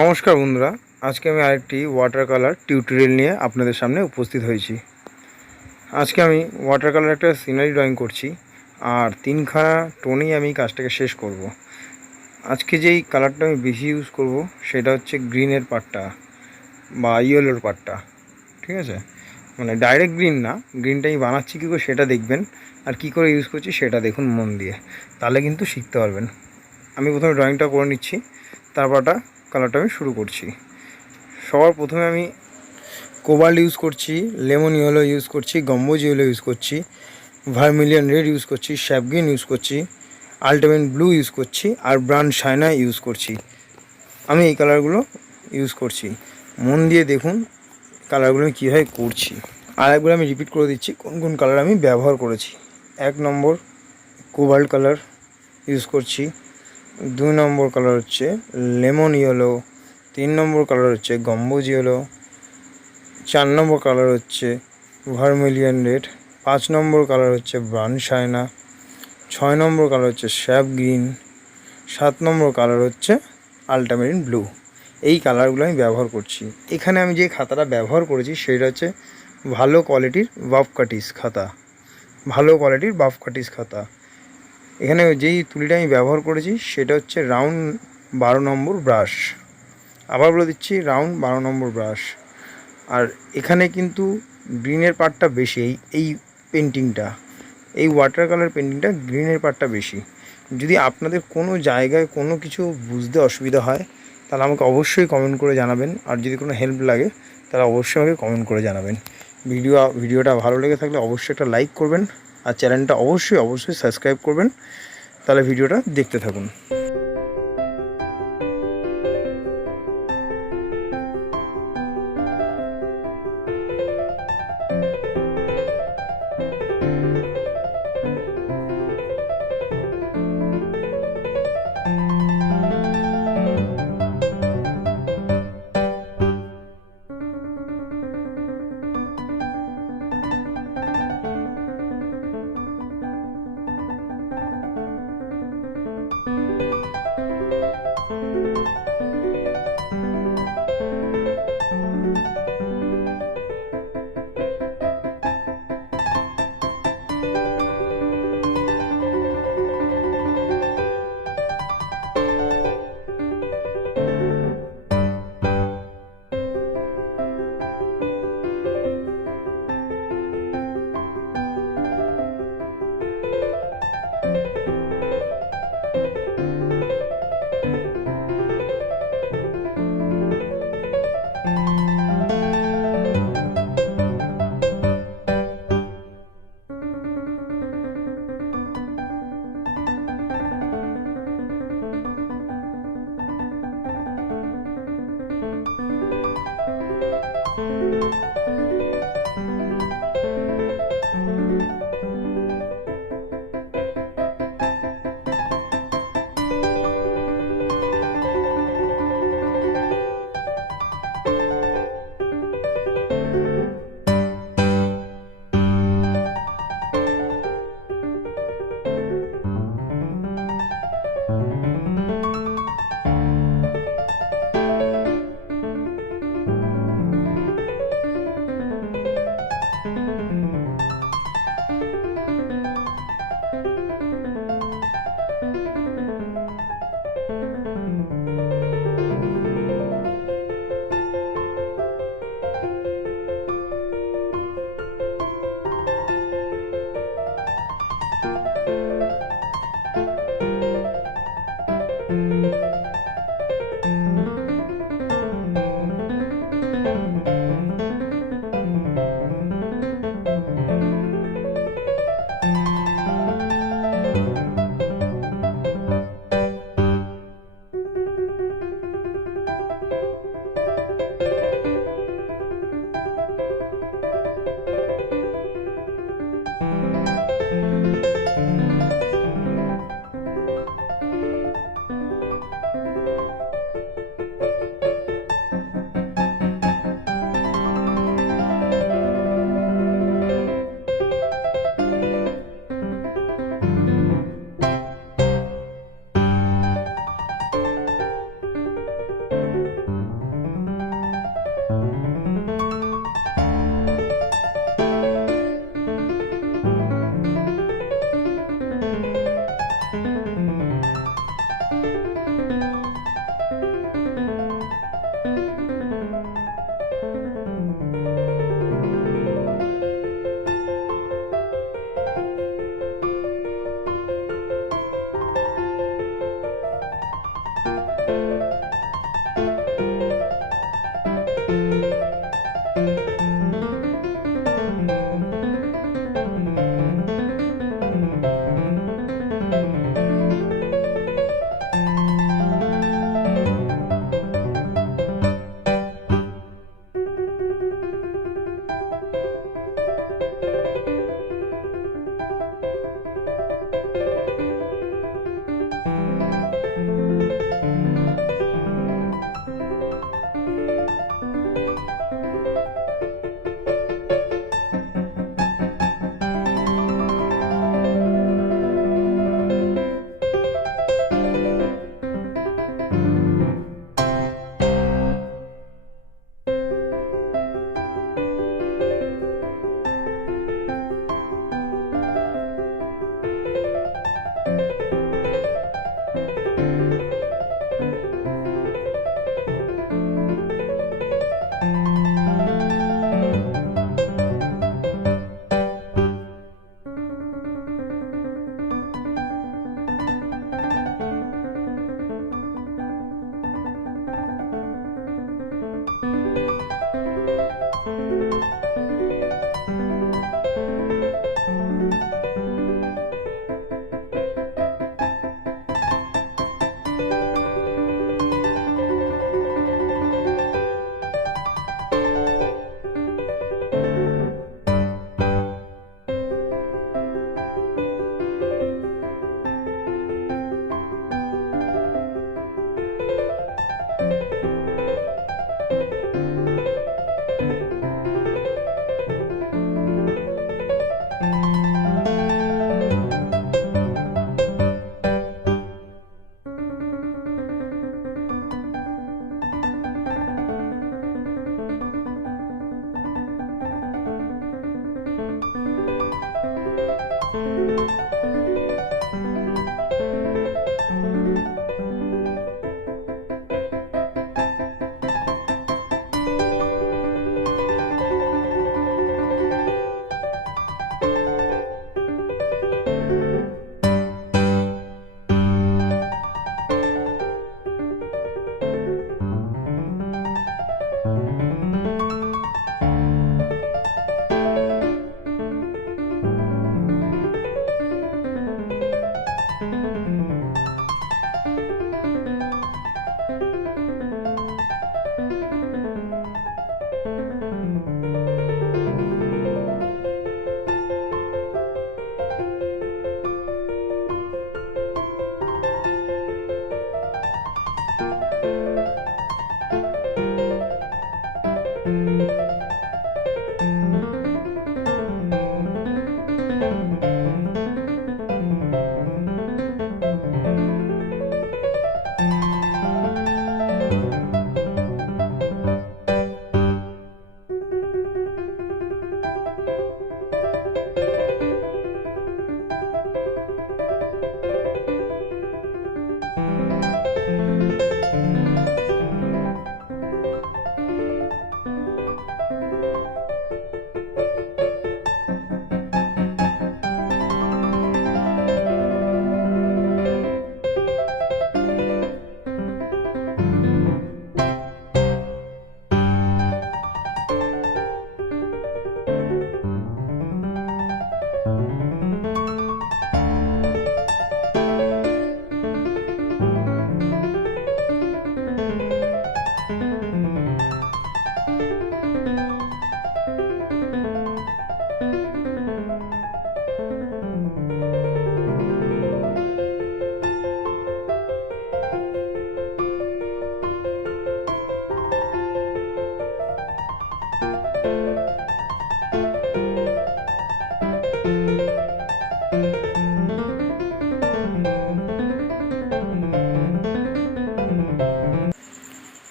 নমস্কার বন্ধুরা, আজকে আমি আরেকটি ওয়াটার কালার টিউটোরিয়াল নিয়ে আপনাদের সামনে উপস্থিত হয়েছি। আজকে আমি ওয়াটার কালার একটা সিনারি ড্রয়িং করছি, আর তিনখানা টোনেই আমি কাজটাকে শেষ করব। আজকে যেই কালারটা আমি বেশি ইউজ করব সেটা হচ্ছে গ্রিনের পার্টটা বা ইয়েলোর পার্টটা। ঠিক আছে, মানে ডাইরেক্ট গ্রিন না, গ্রিনটা আমি বানাচ্ছি কী করে সেটা দেখবেন, আর কি করে ইউজ করছি সেটা দেখুন মন দিয়ে, তাহলে কিন্তু শিখতে পারবেন। আমি প্রথমে ড্রয়িংটা করে নিচ্ছি, তারপরটা কালারটা আমি শুরু করছি। সবার প্রথমে আমি কোবাল্ট ইউজ করছি, লেমন ইয়েলো ইউজ করছি, গম্বুজ ইয়েলো ইউজ করছি, ভার্মিলিয়ন রেড ইউজ করছি, শ্যাপগ্রিন ইউজ করছি, আল্টিমেট ব্লু ইউজ করছি, আর ব্রাউন শাইনা ইউজ করছি। আমি এই কালারগুলো ইউজ করছি, মন দিয়ে দেখুন কালারগুলো আমি কীভাবে করছি। আর একবার আমি রিপিট করে দিচ্ছি কোন কোন কালার আমি ব্যবহার করেছি। 1 নম্বর কোবাল্ট কালার ইউজ করছি, 2 নম্বর কালার হচ্ছে লেমন ইয়েলো, 3 নম্বর কালার হচ্ছে গম্বুজ ইয়েলো, 4 নম্বর কালার হচ্ছে ভার্মিলিয়ন রেড, 5 নম্বর কালার হচ্ছে ব্রাউন শাইনা, 6 নম্বর কালার হচ্ছে শ্যাপ গ্রিন, 7 নম্বর কালার হচ্ছে আল্টিমেট ব্লু। এই কালারগুলো আমি ব্যবহার করছি। এখানে আমি যে খাতাটা ব্যবহার করেছি সেটা হচ্ছে ভালো কোয়ালিটির বাফ কাটিস খাতা, ভালো কোয়ালিটির বাফ কাটিস খাতা। এখানে যেই তুলিটা আমি ব্যবহার করেছি সেটা হচ্ছে রাউন্ড 12 নম্বর ব্রাশ। আবার বলে দিচ্ছি, রাউন্ড 12 নম্বর ব্রাশ। আর এখানে কিন্তু গ্রিনের পার্টটা বেশি, এই পেন্টিংটা, এই ওয়াটার কালার পেন্টিংটা গ্রিনের পার্টটা বেশি। যদি আপনাদের কোনো জায়গায় কোনো কিছু বুঝতে অসুবিধা হয় তাহলে আমাকে অবশ্যই কমেন্ট করে জানাবেন, আর যদি কোনো হেল্প লাগে তাহলে অবশ্যই আমাকে কমেন্ট করে জানাবেন। ভিডিওটা ভালো লেগে থাকলে অবশ্যই একটা লাইক করবেন, আর চ্যানেলটা অবশ্যই সাবস্ক্রাইব করবেন। তাহলে ভিডিওটা দেখতে থাকুন।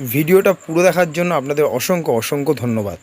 ভিডিওটা পুরো দেখার জন্য আপনাদের অসংখ্য অসংখ্য ধন্যবাদ।